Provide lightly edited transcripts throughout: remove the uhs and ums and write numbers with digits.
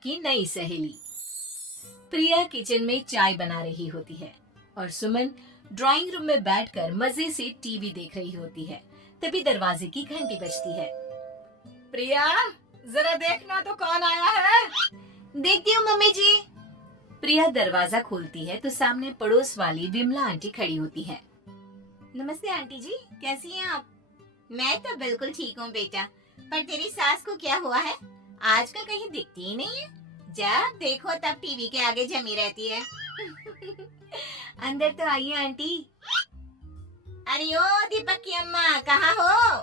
आपकी नई सहेली। प्रिया किचन में चाय बना रही होती है और सुमन ड्राइंग रूम में बैठकर मजे से टीवी देख रही होती है। तभी दरवाजे की घंटी बजती है। प्रिया, जरा देखना तो कौन आया है। देखती हूँ मम्मी जी। प्रिया दरवाजा खोलती है तो सामने पड़ोस वाली विमला आंटी खड़ी होती है। नमस्ते आंटी जी, कैसी हैं आप? मैं तो बिल्कुल ठीक हूँ बेटा, पर तेरी सास को क्या हुआ है? आजकल कहीं दिखती ही नहीं है। जब देखो तब टीवी के आगे जमी रहती है। अंदर तो आइए आंटी। अरे ओ दीपक की अम्मा, कहाँ हो?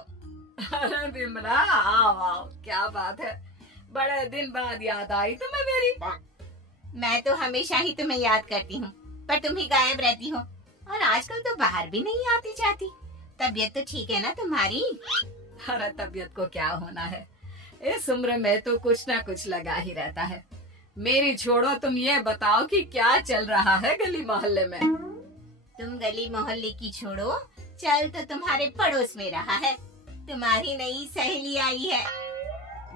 अरे विमला, आओ आओ, क्या बात है, बड़े दिन बाद याद आई तुम्हें मेरी। मैं तो हमेशा ही तुम्हें याद करती हूँ, पर तुम ही गायब रहती हो और आजकल तो बाहर भी नहीं आती जाती। तबीयत तो ठीक है ना तुम्हारी? अरे तबीयत को क्या होना है, इस उम्र में तो कुछ ना कुछ लगा ही रहता है। मेरी छोड़ो, तुम ये बताओ कि क्या चल रहा है गली मोहल्ले में। तुम गली मोहल्ले की छोड़ो, चल तो तुम्हारे पड़ोस में रहा है। तुम्हारी नई सहेली आई है।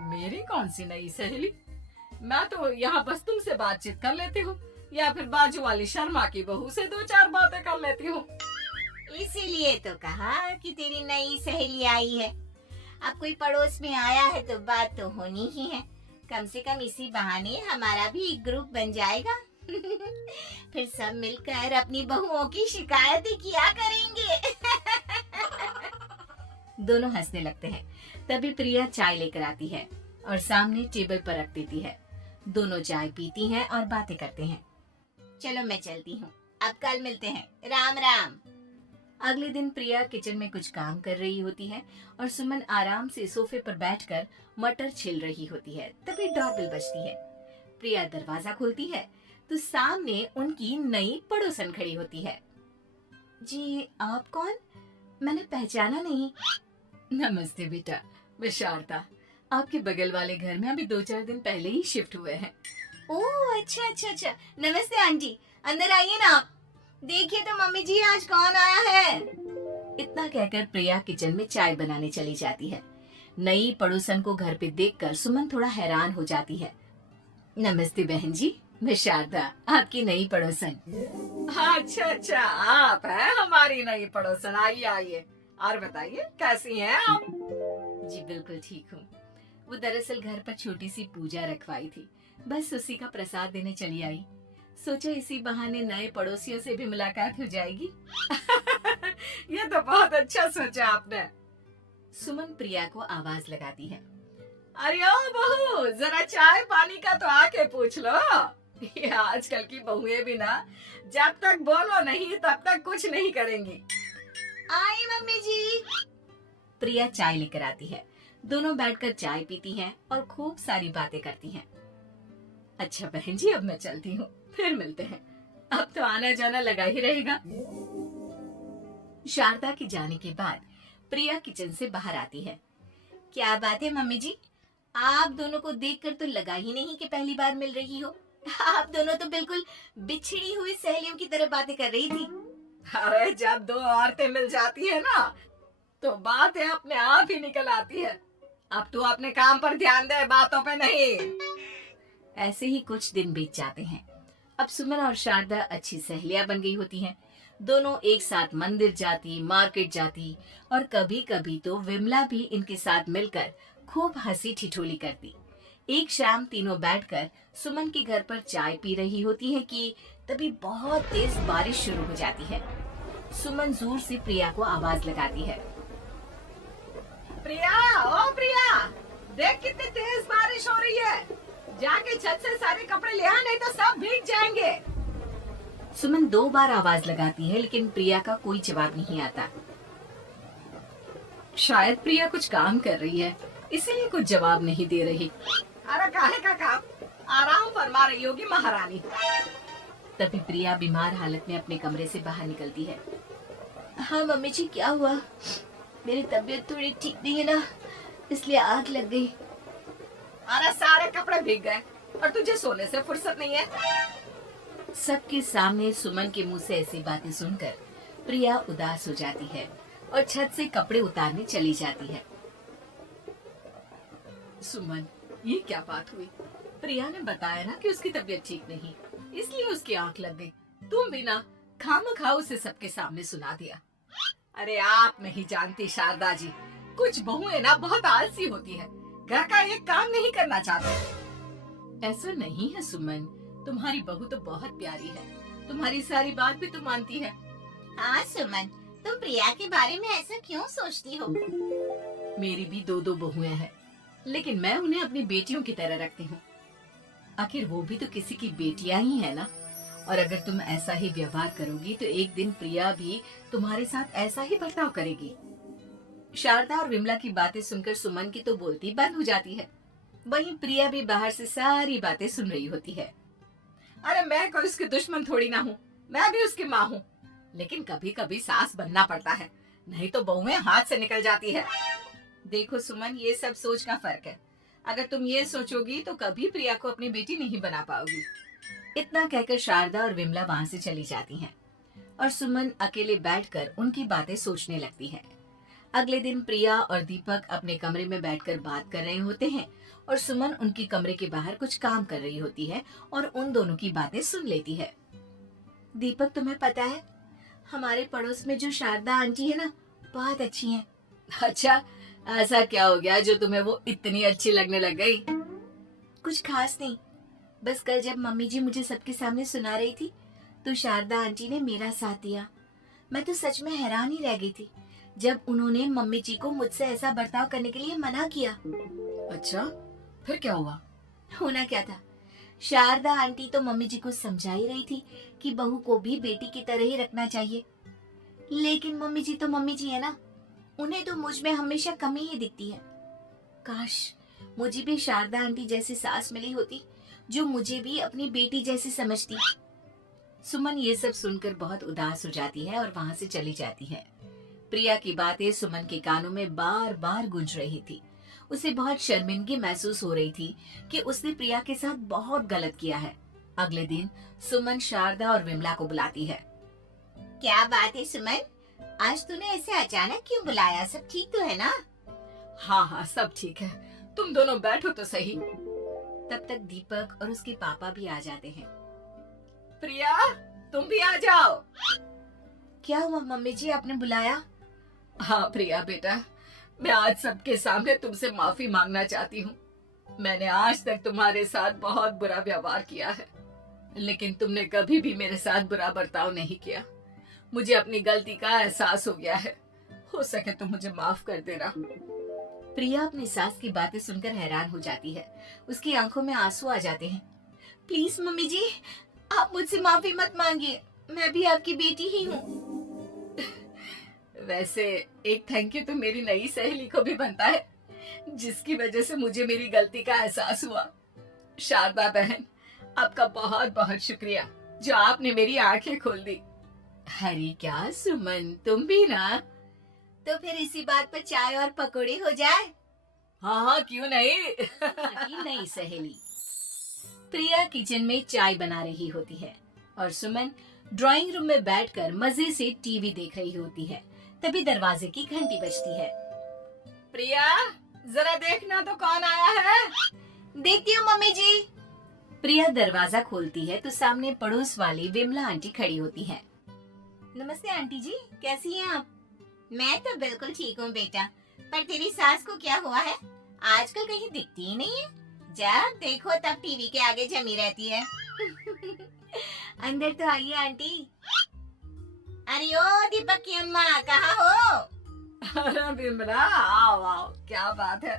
मेरी कौन सी नई सहेली? मैं तो यहाँ बस तुमसे बातचीत कर लेती हूँ या फिर बाजू वाली शर्मा की बहू से दो चार बातें कर लेती हूँ। इसीलिए तो कहा कि तेरी नई सहेली आई है। अब कोई पड़ोस में आया है तो बात तो होनी ही है। कम से कम इसी बहाने हमारा भी एक ग्रुप बन जाएगा। फिर सब मिलकर अपनी बहुओं की शिकायतें किया करेंगे। दोनों हंसने लगते हैं। तभी प्रिया चाय लेकर आती है और सामने टेबल पर रख देती है। दोनों चाय पीती हैं और बातें करते हैं। चलो मैं चलती हूँ, अब कल मिलते हैं। राम राम। अगले दिन प्रिया किचन में कुछ काम कर रही होती है और सुमन आराम से सोफे पर बैठकर मटर छिल रही होती है। तभी डोरबेल बजती है। प्रिया दरवाजा खोलती है तो सामने उनकी नई पड़ोसन खड़ी होती है। जी आप कौन? मैंने पहचाना नहीं। नमस्ते बेटा, मैं शारदा, आपके बगल वाले घर में अभी 2-4 दिन पहले ही शिफ्ट हुए हैं। ओह अच्छा अच्छा अच्छा, नमस्ते आंटी, अंदर आइए ना आप। देखिए तो मम्मी जी आज कौन आया है। इतना कहकर प्रिया किचन में चाय बनाने चली जाती है। नई पड़ोसन को घर पे देखकर सुमन थोड़ा हैरान हो जाती है। नमस्ते बहन जी, मैं शारदा, आपकी नई पड़ोसन। अच्छा अच्छा, आप हैं हमारी नई पड़ोसन। आइए आइए, और बताइए कैसी हैं आप? जी बिल्कुल ठीक हूँ। वो दरअसल घर पर छोटी सी पूजा रखवाई थी, बस उसी का प्रसाद देने चली आई। सोचा इसी बहाने नए पड़ोसियों से भी मुलाकात हो जाएगी। ये तो बहुत अच्छा सोचा आपने। सुमन प्रिया को आवाज लगाती है। अरे ओ बहू, जरा चाय पानी का तो आके पूछ लो। ये आजकल की बहुएं भी ना, जब तक बोलो नहीं तब तक कुछ नहीं करेंगी। आई मम्मी जी। प्रिया चाय लेकर आती है। दोनों बैठकर चाय पीती हैं और खूब सारी बातें करती हैं। अच्छा बहन जी, अब मैं चलती हूँ, फिर मिलते हैं। अब तो आना जाना लगा ही रहेगा। शारदा के जाने के बाद प्रिया किचन से बाहर आती है। क्या बात है मम्मी जी, आप दोनों को देखकर तो लगा ही नहीं कि पहली बार मिल रही हो। आप दोनों तो बिल्कुल बिछड़ी हुई सहेलियों की तरह बातें कर रही थी। अरे जब दो औरतें मिल जाती है ना, तो बातें अपने आप ही निकल आती है। अब तू अपने काम पर ध्यान दे, बातों पे नहीं। ऐसे ही कुछ दिन बीत जाते हैं। अब सुमन और शारदा अच्छी सहेलियां बन गई होती हैं। दोनों एक साथ मंदिर जाती, मार्केट जाती और कभी कभी तो विमला भी इनके साथ मिलकर खूब हंसी ठिठोली करती। एक शाम तीनों बैठकर सुमन के घर पर चाय पी रही होती है कि तभी बहुत तेज बारिश शुरू हो जाती है। सुमन जोर से प्रिया को आवाज लगाती है। प्रिया, ओ प्रिया, देख कितनी तेज बारिश हो रही है। जाके छत से सारे कपड़े ले आ, नहीं तो सब भीग जाएंगे। सुमन 2 बार आवाज लगाती है लेकिन प्रिया का कोई जवाब नहीं आता। शायद प्रिया कुछ काम कर रही है, इसीलिए कुछ जवाब नहीं दे रही। अरे काहे का काम, आराम फरमा रही होगी महारानी। तभी प्रिया बीमार हालत में अपने कमरे से बाहर निकलती है। हाँ मम्मी जी, क्या हुआ? मेरी तबीयत थोड़ी ठीक नहीं है ना, इसलिए आग लग गई। अरे सारे कपड़े भीग गए और तुझे सोने से फुर्सत नहीं है। सबके सामने सुमन के मुंह से ऐसी बातें सुनकर प्रिया उदास हो जाती है और छत से कपड़े उतारने चली जाती है। सुमन, ये क्या बात हुई? प्रिया ने बताया ना कि उसकी तबीयत ठीक नहीं, इसलिए उसकी आंख लग गई। तुम भी ना खामखा उसे सबके सामने सुना दिया। अरे आप नहीं जानती शारदा जी, कुछ बहुएं ना बहुत आलसी होती है, घर का एक काम नहीं करना चाहती। ऐसा नहीं है सुमन, तुम्हारी बहू तो बहुत प्यारी है, तुम्हारी सारी बात भी तो मानती है। हाँ सुमन, तुम प्रिया के बारे में ऐसा क्यों सोचती हो? मेरी भी दो बहुएं हैं, लेकिन मैं उन्हें अपनी बेटियों की तरह रखती हूँ। आखिर वो भी तो किसी की बेटियां ही है ना। और अगर तुम ऐसा ही व्यवहार करोगी तो एक दिन प्रिया भी तुम्हारे साथ ऐसा ही बर्ताव करेगी। शारदा और विमला की बातें सुनकर सुमन की तो बोलती बंद हो जाती है। वहीं प्रिया भी बाहर से सारी बातें सुन रही होती है। अरे मैं कोई उसकी दुश्मन थोड़ी ना हूँ, मैं भी उसकी माँ हूँ, लेकिन कभी कभी सास बनना पड़ता है, नहीं तो बहुएं हाथ से निकल जाती है। देखो सुमन, ये सब सोच का फर्क है। अगर तुम ये सोचोगी तो कभी प्रिया को अपनी बेटी नहीं बना पाओगी। इतना कहकर शारदा और विमला वहां से चली जाती हैं और सुमन अकेले बैठकर उनकी बातें सोचने लगती है। अगले दिन प्रिया और दीपक अपने कमरे में बैठकर बात कर रहे होते हैं और सुमन उनकी कमरे के बाहर कुछ काम कर रही होती है और उन दोनों की बातें सुन लेती है। दीपक, तुम्हें पता है हमारे पड़ोस में जो शारदा आंटी है ना, बहुत अच्छी है। अच्छा, ऐसा क्या हो गया जो तुम्हें वो इतनी अच्छी लगने लग गई? कुछ खास नहीं, बस कल जब मम्मी जी मुझे सबके सामने सुना रही थी तो शारदा आंटी ने मेरा साथ दिया। मैं तो सच में हैरान ही रह गई थी जब उन्होंने मम्मी जी को मुझसे ऐसा बर्ताव करने के लिए मना किया। अच्छा, फिर क्या हुआ? होना क्या था, शारदा आंटी तो मम्मी जी को समझा ही रही थी कि बहू को भी बेटी की तरह ही रखना चाहिए, लेकिन मम्मी जी तो मम्मी जी है ना, उन्हें तो मुझ में हमेशा कमी ही दिखती है। काश मुझे भी शारदा आंटी जैसी सास मिली होती जो मुझे भी अपनी बेटी जैसी समझती। सुमन ये सब सुनकर बहुत उदास हो जाती है और वहां से चली जाती है। प्रिया की बातें सुमन के कानों में बार बार गूंज रही थी। उसे बहुत शर्मिंदगी महसूस हो रही थी कि उसने प्रिया के साथ बहुत गलत किया है। अगले दिन सुमन शारदा और विमला को बुलाती है। क्या बात है सुमन, आज तूने ऐसे अचानक क्यों बुलाया? सब ठीक तो है ना? हाँ हाँ, सब ठीक है, तुम दोनों बैठो तो सही। तब तक दीपक और उसके पापा भी आ जाते हैं। प्रिया, तुम भी आ जाओ। क्या हुआ मम्मी जी, आपने बुलाया? हाँ प्रिया बेटा, मैं आज सबके सामने तुमसे माफी मांगना चाहती हूँ। मैंने आज तक तुम्हारे साथ बहुत बुरा व्यवहार किया है, लेकिन तुमने कभी भी मेरे साथ बुरा बर्ताव नहीं किया। मुझे अपनी गलती का एहसास हो गया है, हो सके तो मुझे माफ कर देना। प्रिया अपनी सास की बातें सुनकर हैरान हो जाती है, उसकी आंखों में आंसू आ जाते हैं। प्लीज मम्मी जी, आप मुझसे माफी मत मांगिए, मैं भी आपकी बेटी ही हूँ। वैसे एक थैंक यू तो मेरी नई सहेली को भी बनता है, जिसकी वजह से मुझे मेरी गलती का एहसास हुआ। शारदा बहन, आपका बहुत बहुत शुक्रिया जो आपने मेरी आंखें खोल दी। अरे क्या सुमन, तुम भी ना? तो फिर इसी बात पर चाय और पकोड़े हो जाए। हाँ हाँ, क्यों नहीं। नई सहेली। प्रिया किचन में चाय बना रही होती है और सुमन ड्राइंग रूम में बैठकर मजे से टीवी देख रही होती है। तभी दरवाजे की घंटी बजती है। प्रिया, जरा देखना तो कौन आया है। देखती हूँ मम्मी जी। प्रिया दरवाजा खोलती है तो सामने पड़ोस वाली विमला आंटी खड़ी होती है। नमस्ते आंटी जी, कैसी हैं आप? मैं तो बिल्कुल ठीक हूँ बेटा, पर तेरी सास को क्या हुआ है? आजकल कहीं दिखती ही नहीं है, जब देखो तब टीवी के आगे जमी रहती है। अंदर तो आइए आंटी। अरे ओ दीपक की अम्मा, कहाँ हो? अरे विमला, आओ आओ, क्या बात है,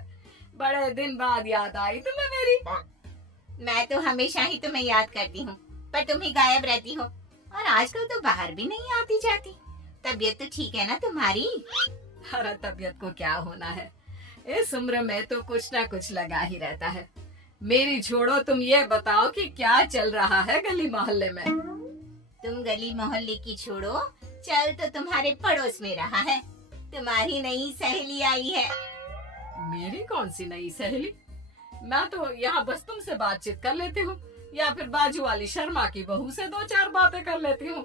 बड़े दिन बाद याद आई तुम्हें मेरी। मैं तो हमेशा ही तुम्हें याद करती हूँ, पर तुम ही गायब रहती हो और आजकल तो बाहर भी नहीं आती जाती। तबीयत तो ठीक है ना तुम्हारी? अरे तबीयत को क्या होना है, इस उम्र में तो कुछ ना कुछ लगा ही रहता है। मेरी छोड़ो, तुम ये बताओ कि क्या चल रहा है गली मोहल्ले में? तुम गली मोहल्ले की छोड़ो, चल तो तुम्हारे पड़ोस में रहा है, तुम्हारी नई सहेली आई है। मेरी कौन सी नई सहेली? मैं तो यहाँ बस तुमसे बातचीत कर लेती हूँ या फिर बाजू वाली शर्मा की बहू से दो चार बातें कर लेती हूँ।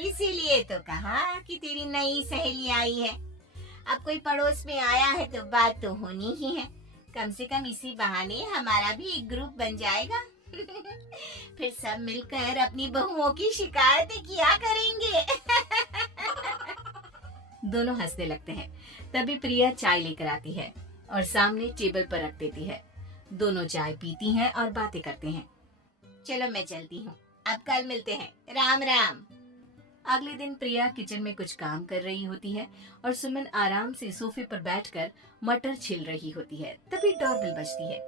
इसीलिए तो कहा कि तेरी नई सहेली आई है। अब कोई पड़ोस में आया है तो बात तो होनी ही है, कम से कम इसी बहाने हमारा भी एक ग्रुप बन जाएगा। फिर सब मिलकर अपनी बहुओं की शिकायतें किया करेंगे। दोनों हंसने लगते हैं। तभी प्रिया चाय लेकर आती है और सामने टेबल पर रख देती है। दोनों चाय पीती हैं और बातें करते हैं। चलो मैं चलती हूँ, अब कल मिलते हैं। राम राम। अगले दिन प्रिया किचन में कुछ काम कर रही होती है और सुमन आराम से सोफे पर बैठकर मटर छील रही होती है। तभी डोरबेल बजती है।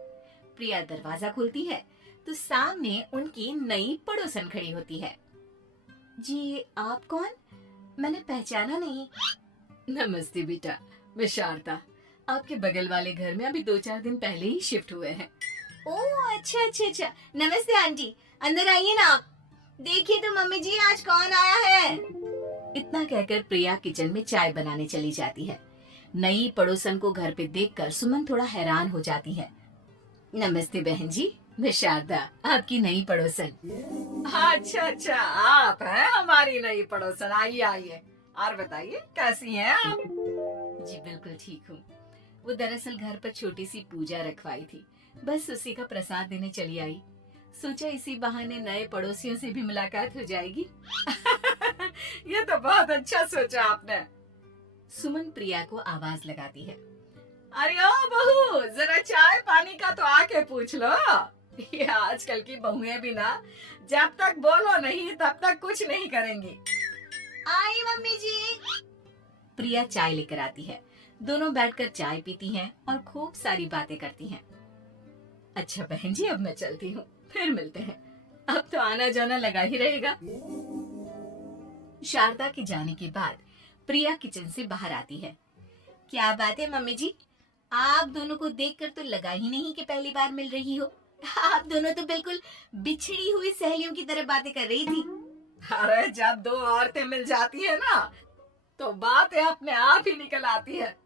प्रिया दरवाजा खोलती है तो सामने उनकी नई पड़ोसन खड़ी होती है। जी आप कौन? मैंने पहचाना नहीं। नमस्ते बेटा, मैं शारदा। आपके बगल वाले घर में अभी 2-4 दिन पहले ही शिफ्ट हुए हैं। ओह अच्छा अच्छा अच्छा, नमस्ते आंटी, अंदर आइए ना आप। देखिए तो मम्मी जी आज कौन आया है। इतना कहकर प्रिया किचन में चाय बनाने चली जाती है। नई पड़ोसन को घर पे देखकर सुमन थोड़ा हैरान हो जाती है। नमस्ते बहन जी, मैं शारदा, आपकी नई पड़ोसन। अच्छा अच्छा, आप हैं हमारी नई पड़ोसन। आइए आइए, और बताइए कैसी हैं आप? जी बिल्कुल ठीक हूँ। वो दरअसल घर पर छोटी सी पूजा रखवाई थी, बस उसी का प्रसाद देने चली आई। सोचा इसी बहाने नए पड़ोसियों से भी मुलाकात हो जाएगी। ये तो बहुत अच्छा सोचा आपने। सुमन प्रिया को आवाज लगाती है। अरे ओ बहू, जरा चाय पानी का तो आके पूछ लो। ये आजकल की बहुएं भी ना, जब तक बोलो नहीं तब तक कुछ नहीं करेंगी। आई मम्मी जी। प्रिया चाय लेकर आती है। दोनों बैठकर चाय पीती हैं और खूब सारी बातें करती हैं। अच्छा बहन जी, अब मैं चलती हूँ, फिर मिलते हैं। अब तो आना जाना लगा ही रहेगा। शारदा के जाने के बाद प्रिया किचन से बाहर आती है। क्या बात है मम्मी जी, आप दोनों को देखकर तो लगा ही नहीं कि पहली बार मिल रही हो। आप दोनों तो बिल्कुल बिछड़ी हुई सहेलियों की तरह बातें कर रही थी। अरे जब दो औरतें मिल जाती है ना, तो बातें अपने आप ही निकल आती है।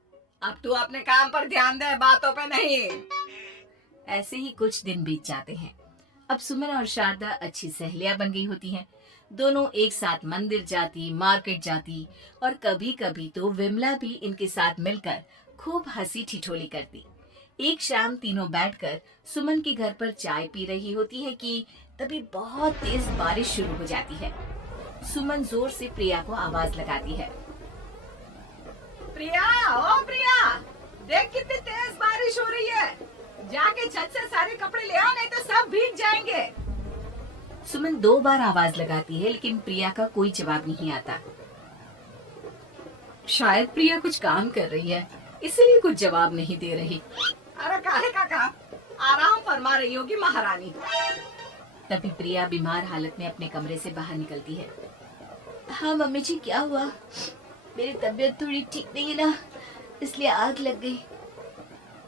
अब तू अपने काम पर ध्यान दे, बातों पे नहीं। ऐसे ही कुछ दिन बीत जाते हैं। अब सुमन और शारदा अच्छी सहेलियां बन गई होती हैं। दोनों एक साथ मंदिर जाती, मार्केट जाती और कभी कभी तो विमला भी इनके साथ मिलकर खूब हंसी ठिठोली करती। एक शाम तीनों बैठकर सुमन के घर पर चाय पी रही होती है कि तभी बहुत तेज बारिश शुरू हो जाती है। सुमन जोर से प्रिया को आवाज लगाती है। प्रिया, ओ प्रिया, देख कितनी तेज बारिश हो रही है। जाके छत से सारे कपड़े ले आओ, नहीं तो सब भीग जाएंगे। सुमन 2 बार आवाज लगाती है लेकिन प्रिया का कोई जवाब नहीं आता। शायद प्रिया कुछ काम कर रही है, इसलिए कुछ जवाब नहीं दे रही। अरे काहे का काम, आराम फरमा रही होगी महारानी। तभी प्रिया बीमार हालत में अपने कमरे से बाहर निकलती है। हाँ मम्मी जी, क्या हुआ? मेरी तबीयत थोड़ी ठीक नहीं है ना, इसलिए आग लग गई।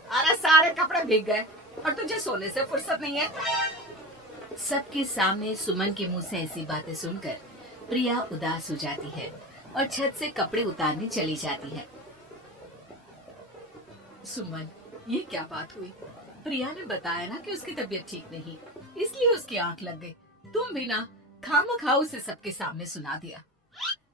अरे सारे कपड़े भीग गए और तुझे सोने से फुर्सत नहीं है। सबके सामने सुमन के मुंह से ऐसी बातें सुनकर प्रिया उदास हो जाती है और छत से कपड़े उतारने चली जाती है। सुमन, ये क्या बात हुई? प्रिया ने बताया ना कि उसकी तबीयत ठीक नहीं, इसलिए उसकी आंख लग गई। तुम भी ना खामखा उसे सबके सामने सुना दिया।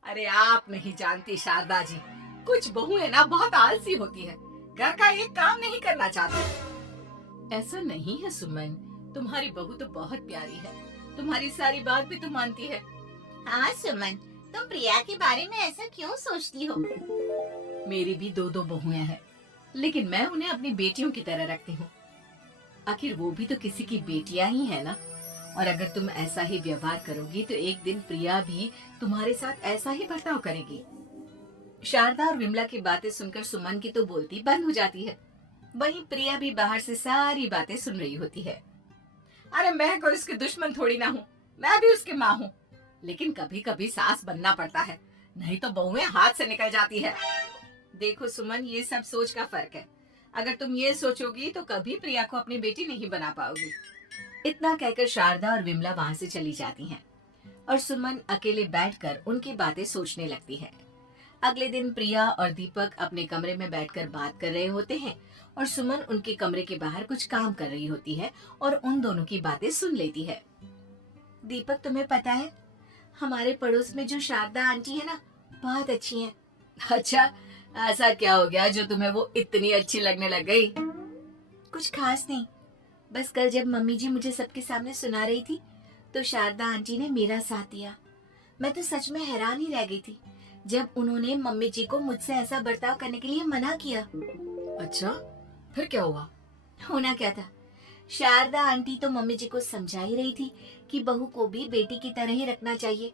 अरे आप नहीं जानती शारदा जी, कुछ बहुएं ना बहुत आलसी होती है, घर का एक काम नहीं करना चाहती। ऐसा नहीं है सुमन, तुम्हारी बहू तो बहुत प्यारी है, तुम्हारी सारी बात भी तो मानती है। हाँ सुमन, तुम प्रिया के बारे में ऐसा क्यों सोचती हो? मेरी भी 2 बहुएं हैं, लेकिन मैं उन्हें अपनी बेटियों की तरह रखती हूँ। आखिर वो भी तो किसी की बेटियां ही है ना। और अगर तुम ऐसा ही व्यवहार करोगी तो एक दिन प्रिया भी तुम्हारे साथ ऐसा ही बर्ताव करेगी। शारदा और विमला की बातें सुनकर सुमन की तो बोलती बंद हो जाती है। वहीं प्रिया भी बाहर से सारी बातें सुन रही होती है। अरे मैं कोई उसकी दुश्मन थोड़ी ना हूँ, मैं भी उसकी माँ हूँ, लेकिन कभी कभी सास बनना पड़ता है, नहीं तो बहुएं हाथ से निकल जाती है। देखो सुमन, ये सब सोच का फर्क है। अगर तुम ये सोचोगी तो कभी प्रिया को अपनी बेटी नहीं बना पाओगी। इतना कहकर शारदा और विमला वहाँ से चली जाती हैं और सुमन अकेले बैठकर उनकी बातें सोचने लगती है। अगले दिन प्रिया और दीपक अपने कमरे में बैठकर बात कर रहे होते हैं और सुमन उनके कमरे के बाहर कुछ काम कर रही होती है और उन दोनों की बातें सुन लेती है। दीपक, तुम्हें पता है हमारे पड़ोस में जो शारदा आंटी है ना, बहुत अच्छी है। अच्छा, ऐसा क्या हो गया जो तुम्हें वो इतनी अच्छी लगने लग गई? कुछ खास नहीं, बस कल जब मम्मी जी मुझे सबके सामने सुना रही थी तो शारदा आंटी ने मेरा साथ दिया। मैं तो सच में हैरान ही रह गई थी जब उन्होंने मम्मी जी को मुझसे ऐसा बर्ताव करने के लिए मना किया। अच्छा, फिर क्या हुआ? होना क्या था, शारदा आंटी तो मम्मी जी को समझा ही रही थी कि बहू को भी बेटी की तरह ही रखना चाहिए,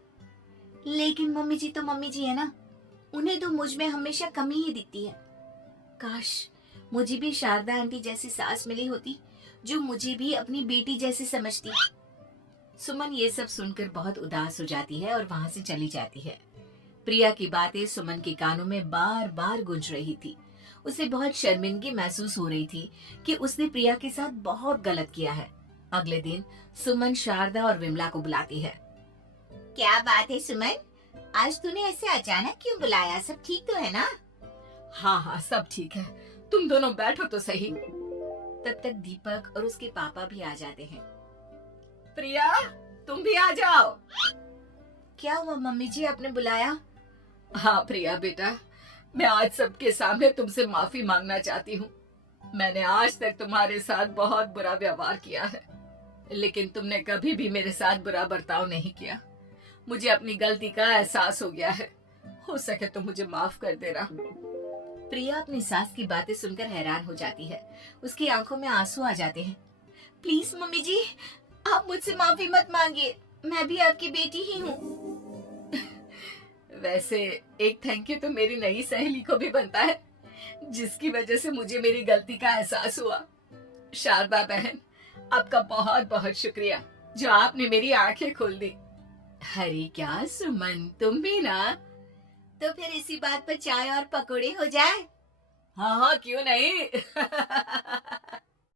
लेकिन मम्मी जी तो मम्मी जी है ना, उन्हें तो मुझ में हमेशा कमी ही दिखती है। काश मुझे भी शारदा आंटी जैसी सास मिली होती जो मुझे भी अपनी बेटी जैसी समझती। सुमन ये सब सुनकर बहुत उदास हो जाती है और वहाँ से चली जाती है। प्रिया की बातें सुमन के कानों में बार बार गूंज रही थी। उसे बहुत शर्मिंदगी महसूस हो रही थी कि उसने प्रिया के साथ बहुत गलत किया है। अगले दिन सुमन शारदा और विमला को बुलाती है। क्या बात है सुमन, आज तूने ऐसे अचानक क्यों बुलाया? सब ठीक तो है ना? हाँ हाँ, सब ठीक है, तुम दोनों बैठो तो सही। तब तक दीपक और उसके पापा भी आ जाते हैं। प्रिया, तुम भी आ जाओ। क्या हुआ मम्मी जी, आपने बुलाया? हाँ प्रिया बेटा, मैं आज सबके सामने तुमसे माफी मांगना चाहती हूँ। मैंने आज तक तुम्हारे साथ बहुत बुरा व्यवहार किया है, लेकिन तुमने कभी भी मेरे साथ बुरा बर्ताव नहीं किया। मुझे अपनी गलती का एहसास हो गया है, हो सके तो मुझे माफ कर देना। प्रिया अपनी सास की बातें सुनकर हैरान हो जाती है। उसकी आंखों में आंसू आ जाते हैं। प्लीज मम्मी जी, आप मुझसे माफी मत मांगिए, मैं भी आपकी बेटी ही हूँ। वैसे एक थैंक यू तो मेरी नई सहेली को भी बनता है, जिसकी वजह से मुझे मेरी गलती का एहसास हुआ। शारदा बहन, आपका बहुत बहुत शुक्रिया जो आपने मेरी आंखें खोल दी। अरे क्या सुमन, तुम भी ना। तो फिर इसी बात पर चाय और पकोड़े हो जाए। हाँ हाँ, क्यों नहीं।